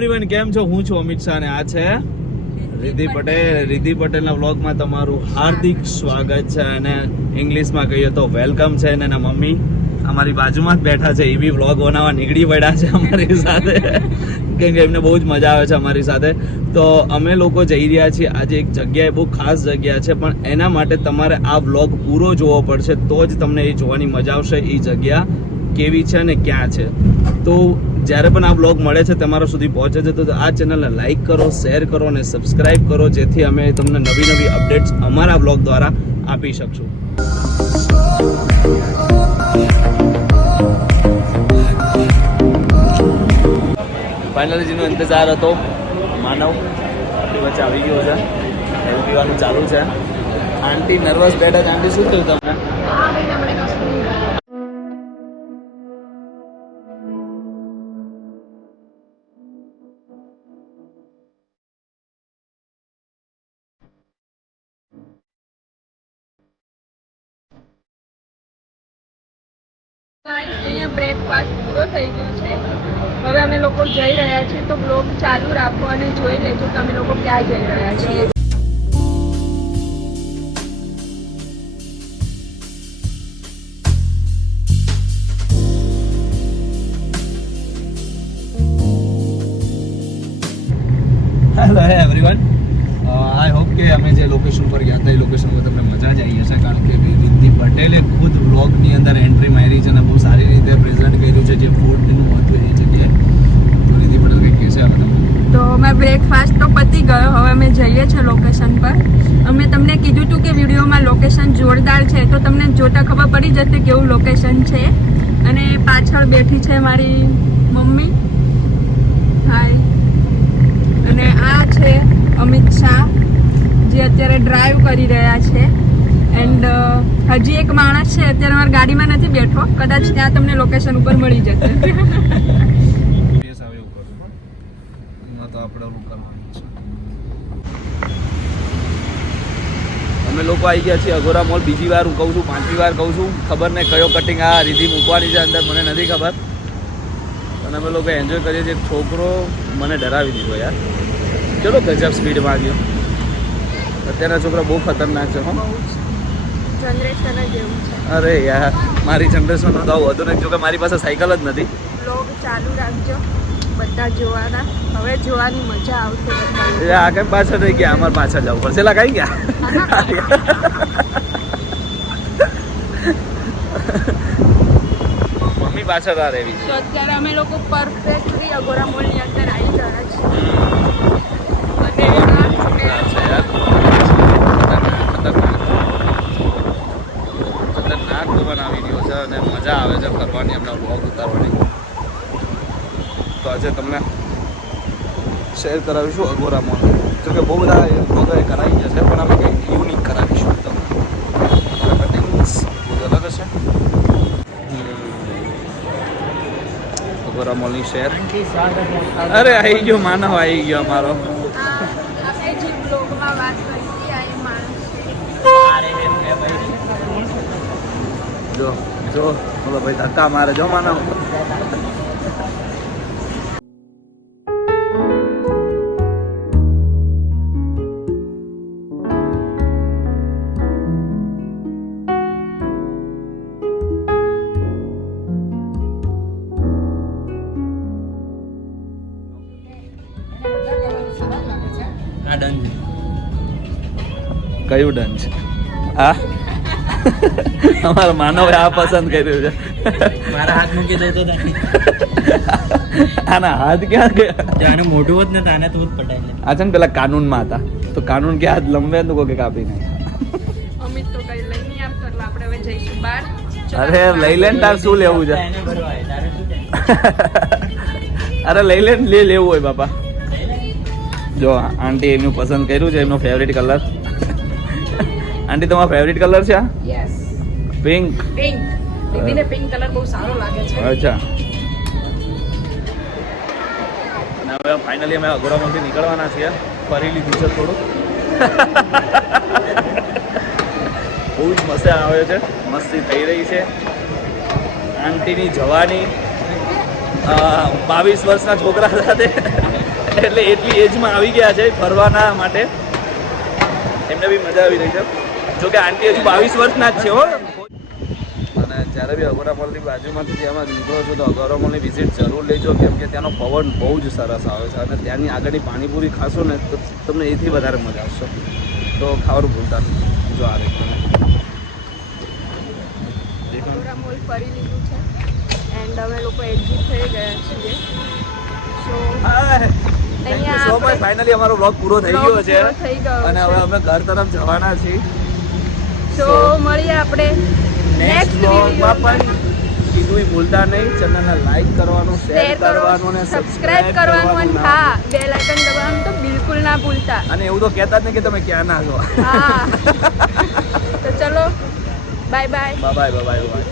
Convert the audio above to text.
Everyone કેમ છો? હું છું અમિત શાહ અને આ છે રિધિ પટેલ. રિધિ પટેલના વ્લોગમાં તમારું હાર્દિક સ્વાગત છે અને ઇંગ્લિશમાં કહીએ તો વેલકમ છે. અને એના મમ્મી અમારી બાજુમાં જ બેઠા છે. એ બી વ્લોગ બનાવવા નીકળી પડ્યા છે અમારી સાથે. કેમ કે એમને બહુ જ મજા આવે છે અમારી સાથે. તો અમે લોકો જઈ રહ્યા છીએ. આજે એક જગ્યાએ બહુ ખાસ જગ્યા છે, પણ એના માટે તમારે આ વ્લોગ પૂરો જોવો પડશે. તો જ તમને એ જોવાની મજા આવશે, એ જગ્યા. કેવી છે અને ક્યાં છે. તો જ્યારે પણ આ બ્લોગ મળે છે તમારા સુધી પહોંચે છે, તો આ ચેનલને લાઈક કરો શેર કરો અને સબસ્ક્રાઈબ કરો, જેથી અમે તમને નવી નવી અપડેટ્સ અમારા બ્લોગ દ્વારા આપી શકશું. ફાઇનલી જેનો ઇંતજાર હતો. માનવ, આપણી વચ્ચે આવી ગયો છે. એવું પીવાનું ચાલુ છે. આંટી નર્વસ બેઠા છે આંટી શું થયું તમને? અમે લોકો જઈ રહ્યા છીએ બ્લોગ ચાલુ રાખો અને જોઈ લેજો અમે લોકો ક્યાં રહ્યા છીએ. હેલો એવરીવન આઈ હોપ કે અમે જે લોકેશન પર ગયા હતા, એ પર તમને મજા જ આવી હશે, કારણ કે પટેલે ખુદ વ્લોગની અંદર એન્ટ્રી મારી છે અને બહુ સારી રીતે પ્રેઝન્ટ કર્યું છે જે ફૂડનું હતું એ જગ્યાએ તો નિધિ પટેલ કંઈક કહેશે આ તો મેં બ્રેકફાસ્ટ તો પતી ગયો. હવે અમે જઈએ છીએ લોકેશન પર. અમે તમને કીધું હતું કે વિડીયોમાં લોકેશન જોરદાર છે. તો તમને જોતાં ખબર પડી જશે કેવું લોકેશન છે. અને પાછળ બેઠી છે મારી મમ્મી. હાય અને આ છે અમિત શાહ, જે અત્યારે ડ્રાઈવ કરી રહ્યા છે. એન્ડ હજી એક માણસ છે, અત્યારે મારા ગાડીમાં નથી બેઠો. કદાચ ત્યાં તમને લોકેશન ઉપર મળી જશે. અમે લોકો આવી ગયા છીએ અઘોરા મોલ. બીજી વાર હું કહું છું, પાંચમી વાર કહું છું. ખબર નહીં કયો કટિંગ આ રીધી મૂકવાની છે અંદર, મને નથી ખબર. અને અમે લોકો એન્જોય કરીએ છીએ. છોકરો મને ડરાવી દીધો યાર. ચલો ગજબ સ્પીડમાં આવ્યો. અત્યારના છોકરા બહુ ખતરનાક છે, હો. જનરેશન જ એવું છે. અરે યાર મારી જનરેશન તો આવું હતું ને જો કે મારી પાસે સાયકલ જ નથી બ્લોગ ચાલુ રાખજો બધા જોવાના. હવે જોવાની મજા આવશે એ આગળ પાછળ રહી ગયા? અમારે પાછળ જવું પડશે. લગાઈ ગયા? મમ્મી પાછળ આ રહેવી તો અત્યારે અમે લોકો પરફેક્ટલી અગોરા મોલની અંદર આવી ગયા છીએ. અને આ છે યાર ખતરનાક ખતરનાક તો બનાવી રહ્યો છે અને મજા આવે છે ફરવાની એમના બ્લોગ ઉતારવાની. તો આજે તમને શેર કરાવીશું અગોરા મોલ જો કે બહુ બધા વ્લોગો એ કરાવી જશે પણ અમે કંઈક યુનિક કરાવીશું તમને. કટિંગ્સ બહુ અલગ હશે. અગોરા મોલની શેર અરે આવી ગયો માનવ આવી ગયો અમારો આ આપણે જે બ્લોગમાં વાત કરી હતી આ એ માણસ છે જો જો બોલો ભાઈ ધક્કા મારે જો માનવ કયું ડન છે? આ અમારા માનવે આ પસંદ કર્યું છે. મારા હાથ મૂકી દઉં તો આના હાથ ક્યાં ગયા? મોઢું હોત ને તાને તું પટાઈ આ છે ને પેલા કાનૂનમાં હતા. તો કાનૂન કે હાથ લંબે તો કોઈ કાપી નહીં અમિત તો કઈ લઈ નહીં આપતો એટલે આપણે હવે જઈશું બહાર. અરે લઈ લે તાર શું લેવું છે? એને? અરે લઈ લે લે લેવું હોય બાપા. જો આંટી એમનું પસંદ કર્યું છે એમનો ફેવરેટ કલર આંટી તમારો ફેવરેટ કલર છે યસ પિંક પિંક દીદીને પિંક કલર બહુ સારો લાગે છે. અચ્છા. અને હવે ફાઇનલી અમે અઘોરામાંથી નીકળવાના છીએ. ફરી લીધું છે થોડું. બહુ જ મજા આવે છે. મસ્તી થઈ રહી છે. આંટીની જવાની બાવીસ વર્ષના છોકરા સાથે. એટલે એટલી એજમાં આવી ગયા છે ફરવાના માટે. એમને બી મજા આવી રહી છે. જો કે આંટી હજુ બાવીસ વર્ષના જ છે હો. અને જ્યારે બી અગોરા મોલની બાજુમાંથી જેમાં નીકળો છો તો અગોરા મોલની વિઝિટ જરૂર લેજો કેમ કે ત્યાંનો પવન બહુ જ સરસ આવે છે અને ત્યાંની આગળની પાણીપુરી ખાશો ને તો તમને એથી વધારે મજા આવશે. તો ખાવાનું ભૂલતા નહીં. જો આ રીતે. દેખો મોલ ફરી લીધું છે. એન્ડ અમે લોકો એક્ઝિટ થઈ ગયા છીએ so thank you so much finally અમારો બ્લોગ પૂરો થઈ ગયો છે. અને હવે અમે ઘર તરફ જવાના છીએ. સો મળીએ આપણે નેક્સ્ટ વ્લોગમાં પણ કીધું ભૂલતા નહીં. ચેનલને લાઈક કરવાનું શેર કરવાનું અને સબસ્ક્રાઇબ કરવાનું અને હા બેલ આઇકન દબાવવાનું તો બિલકુલ ના ભૂલતા. અને એવું તો કહેતા જ નહીં કે તમે ક્યાં ના છો. હા. તો ચલો bye bye bye bye bye